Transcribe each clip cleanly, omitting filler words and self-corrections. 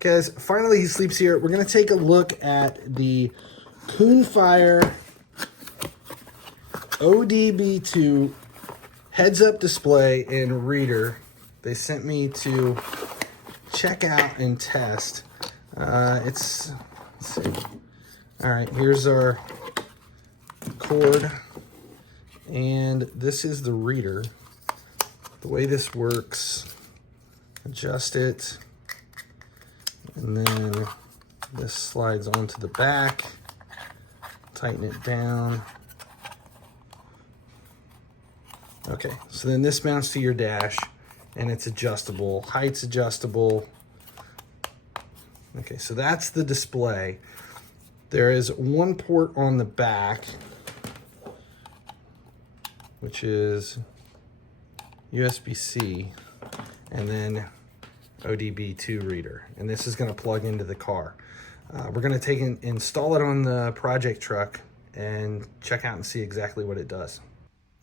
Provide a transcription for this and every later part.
Guys, finally he sleeps here. We're going to take a look at the Kunfine ODB2 heads-up display and reader. They sent me to check out and test. Let's see. All right, here's our cord, and this is the reader. The way this works, adjust it, and then this slides onto the back, tighten it down. Okay, so then this mounts to your dash, and it's adjustable, height's adjustable. Okay, so that's the display. There is one port on the back, which is USB-C, and then ODB2 reader, and this is going to plug into the car. We're going to take and install it on the project truck and check out and see exactly what it does.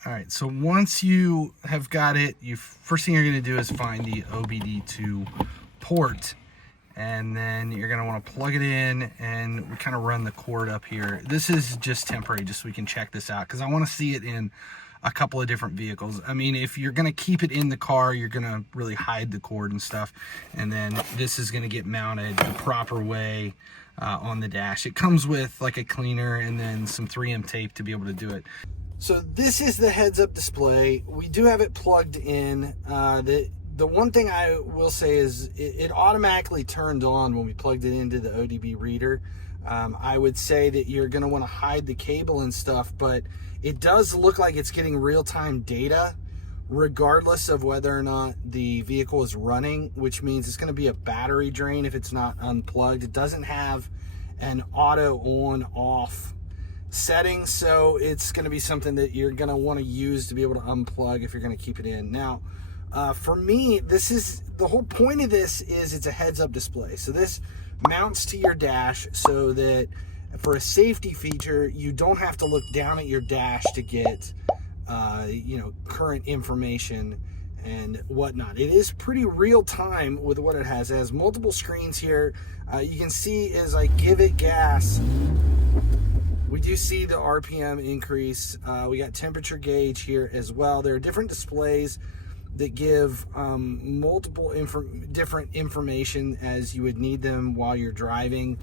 All right, so once you have got it, first thing you're going to do is find the OBD2 port, and then you're going to want to plug it in, and we kind of run the cord up here. This is just temporary, just so we can check this out, because I want to see it in a couple of different vehicles. I mean, if you're going to keep it in the car, you're going to really hide the cord and stuff, and then this is going to get mounted the proper way on the dash. It comes with like a cleaner and then some 3M tape to be able to do it. So this is the heads-up display. We do have it plugged in. The one thing I will say is it automatically turned on when we plugged it into the ODB reader. I would say that you're going to want to hide the cable and stuff, but it does look like it's getting real-time data regardless of whether or not the vehicle is running, which means it's going to be a battery drain if it's not unplugged. It doesn't have an auto on-off setting, so it's going to be something that you're going to want to use to be able to unplug if you're going to keep it in. Now, for me, this is the whole point of this is it's a heads-up display. So this mounts to your dash so that for a safety feature, you don't have to look down at your dash to get current information and whatnot. It is pretty real time with what it has. It has multiple screens here. You can see as I give it gas, we do see the RPM increase. We got temperature gauge here as well. There are different displays that give multiple different information as you would need them while you're driving.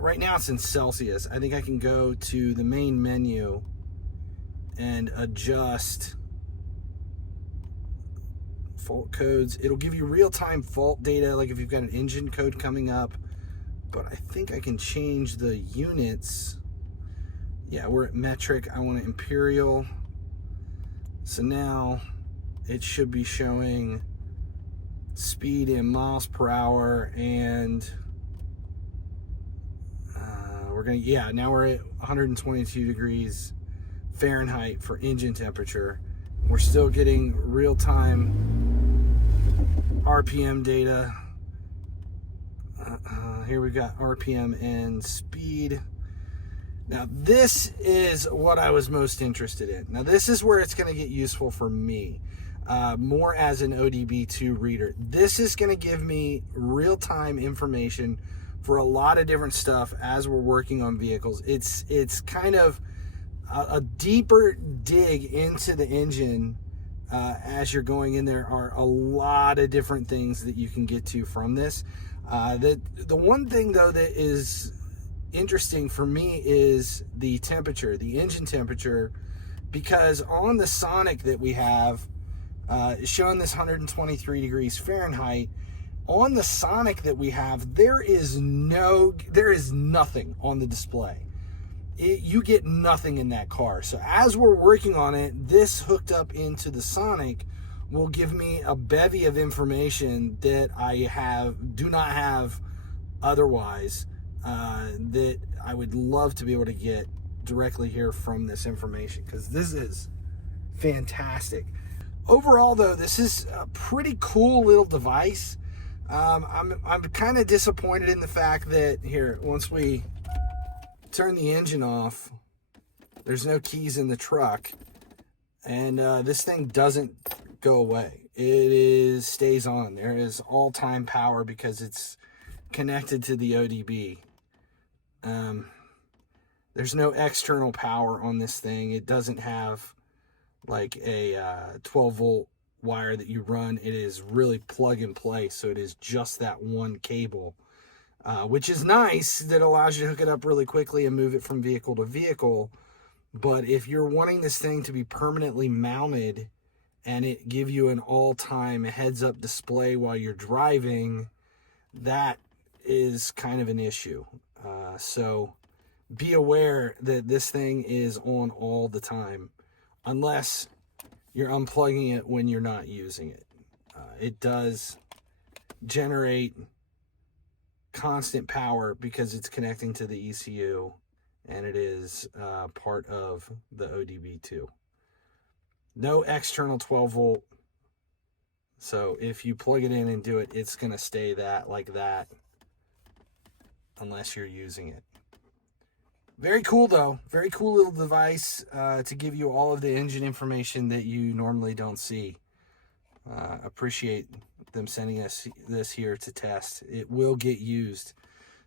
Right now it's in Celsius. I think I can go to the main menu and adjust fault codes. It'll give you real-time fault data, like if you've got an engine code coming up, but I think I can change the units. Yeah, we're at metric. I want it imperial. So now it should be showing speed in miles per hour, and now we're at 122 degrees Fahrenheit for engine temperature. We're still getting real-time RPM data. Here we've got RPM and speed. Now this is what I was most interested in. Now this is where it's going to get useful for me, more as an ODB2 reader. This is going to give me real-time information for a lot of different stuff as we're working on vehicles. It's kind of a deeper dig into the engine. As you're going in, there are a lot of different things that you can get to from this. The one thing though that is interesting for me is the temperature, the engine temperature, because on the Sonic that we have showing this 123 degrees Fahrenheit, on the Sonic that we have, there is nothing on the display. You get nothing in that car. So as we're working on it, this hooked up into the Sonic will give me a bevy of information that I do not have otherwise, that I would love to be able to get directly here from this information, because this is fantastic. Overall though, this is a pretty cool little device. I'm kind of disappointed in the fact that here, once we turn the engine off, there's no keys in the truck, and this thing doesn't go away. It stays on. There is all-time power because it's connected to the ODB. There's no external power on this thing. It doesn't have like a 12 volt wire that you run. It is really plug and play, so it is just that one cable, which is nice. That allows you to hook it up really quickly and move it from vehicle to vehicle. But if you're wanting this thing to be permanently mounted and it give you an all-time heads-up display while you're driving, that is kind of an issue. So be aware that this thing is on all the time, unless you're unplugging it when you're not using it. It does generate constant power because it's connecting to the ECU, and it is part of the ODB2. No external 12 volt. So if you plug it in and do it, it's going to stay like that unless you're using it. Very cool though. Very cool little device to give you all of the engine information that you normally don't see. Appreciate them sending us this here to test. It will get used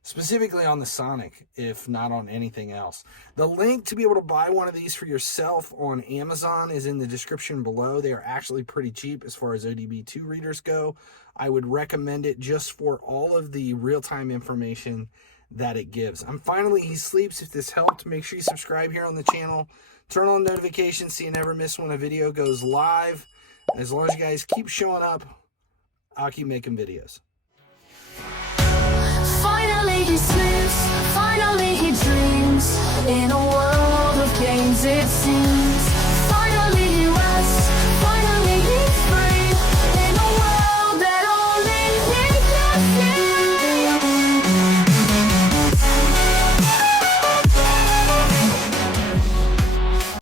specifically on the Sonic, if not on anything else. The link to be able to buy one of these for yourself on Amazon is in the description below. They are actually pretty cheap as far as ODB2 readers go. I would recommend it just for all of the real-time information that it gives. I'm finally He Sleeps. If this helped, make sure you subscribe here on the channel. Turn on notifications so you never miss when a video goes live. As long as you guys keep showing up, I'll keep making videos. Finally he sleeps, finally he dreams, in a world of games it seems.